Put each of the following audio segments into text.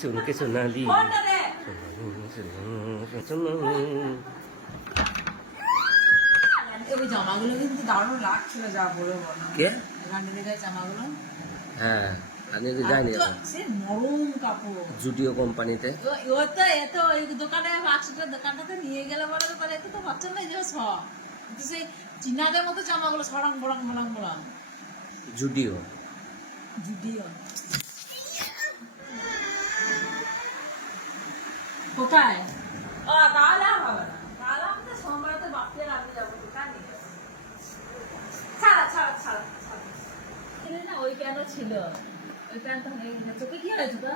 सुन के सोनाली জামাগুলো কিন্তু দারুণ লাগছিল, যা বলে বলো। কে রানীদের গায়ে জামাগুলো, হ্যাঁ আমি তো যাইনি এখন সে নরম কাপড়। জুডিও কোম্পানিতে ও তো এত ওই দোকানে বাক্সটা দোকানটাতে নিয়ে গেলে বলে তো তাহলে এত তো বাচ্চা নাই যে সব কিন্তু সেই চীনাদের মতো জামাগুলো সরাং বড়াং বড়াং বড়াং জুডিও জুডিও। কোথায়? ও তাহলে আর হবে না, তাহলে আমাদের সোমবারে বাপকে রাখতে যাবো দোকানে। ছাড়া ছাড়া ছাড়া ছাড়া না, ওই কেন ছিল, ওই কেন তো চোখে কি হয়েছে তো?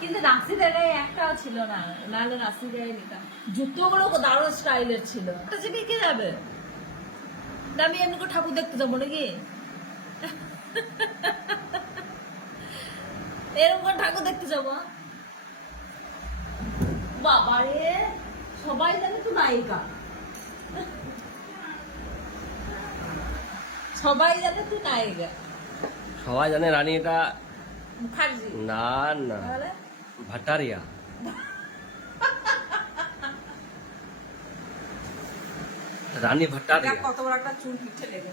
কিন্তু নাসিরের গায়ে একটাও ছিল না, নাহলে নাসির গায়ে নিতাম। জুতোগুলো দারুণ স্টাইলের ছিল। জিবি কে যাবে না, আমি এমনি করে ঠাকুর দেখতে যাবো নাকি? এরকম করে ঠাকুর দেখতে যাবো? বাবারে, সবাই জানে তো নায়িকা, সবাই জানে তুই নায়িকা। সবাই জানে রানী এটা মুখার্জি না না তাহলে ভাটারিয়া রানী ভাটারিয়া। কত বড় একটা চুল পিঠে লেগে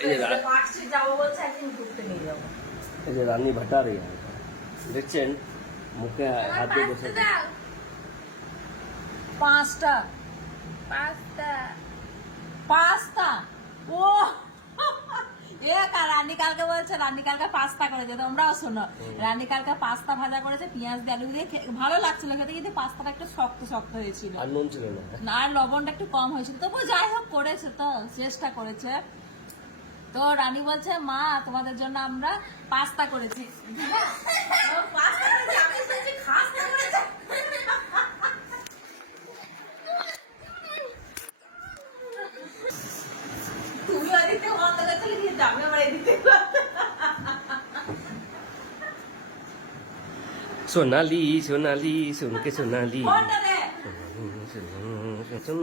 এই যে মার্কশিট যাবো বলছে, একদিন ঘুরতে নিয়ে যাবো। এই যে রানী ভাটারিয়া দেখছেন, মুখে হাত দিয়ে বসে আছে। পাঁচটা পাঁচটা পাঁচটা ও রানী কালকে বলছে, রানী কালকে পাস্তা করেছে, তোমরাও শোনো। রানী কালকে পাস্তা ভাজা করেছে পেঁয়াজ দিয়ে আলু দিয়ে, ভালো লাগছিল খেতে, কিন্তু পাস্তাটা একটু শক্ত শক্ত হয়েছিল, আর নুন ছিল না, না আর লবণটা একটু কম হয়েছিল। তবু যাই হোক করেছে, তো চেষ্টা করেছে। তো রানী বলছে, মা তোমাদের জন্য আমরা পাস্তা করেছি। পাস্তা করেছি, আমি শুনছি খাস্তা করেছে। তুমি ওদিকে বন্ধ করছিলে, কিন্তু আমি আমার এদিকে সোনালি সোনালি सुन के सोनाली ফোনটা দে। सुन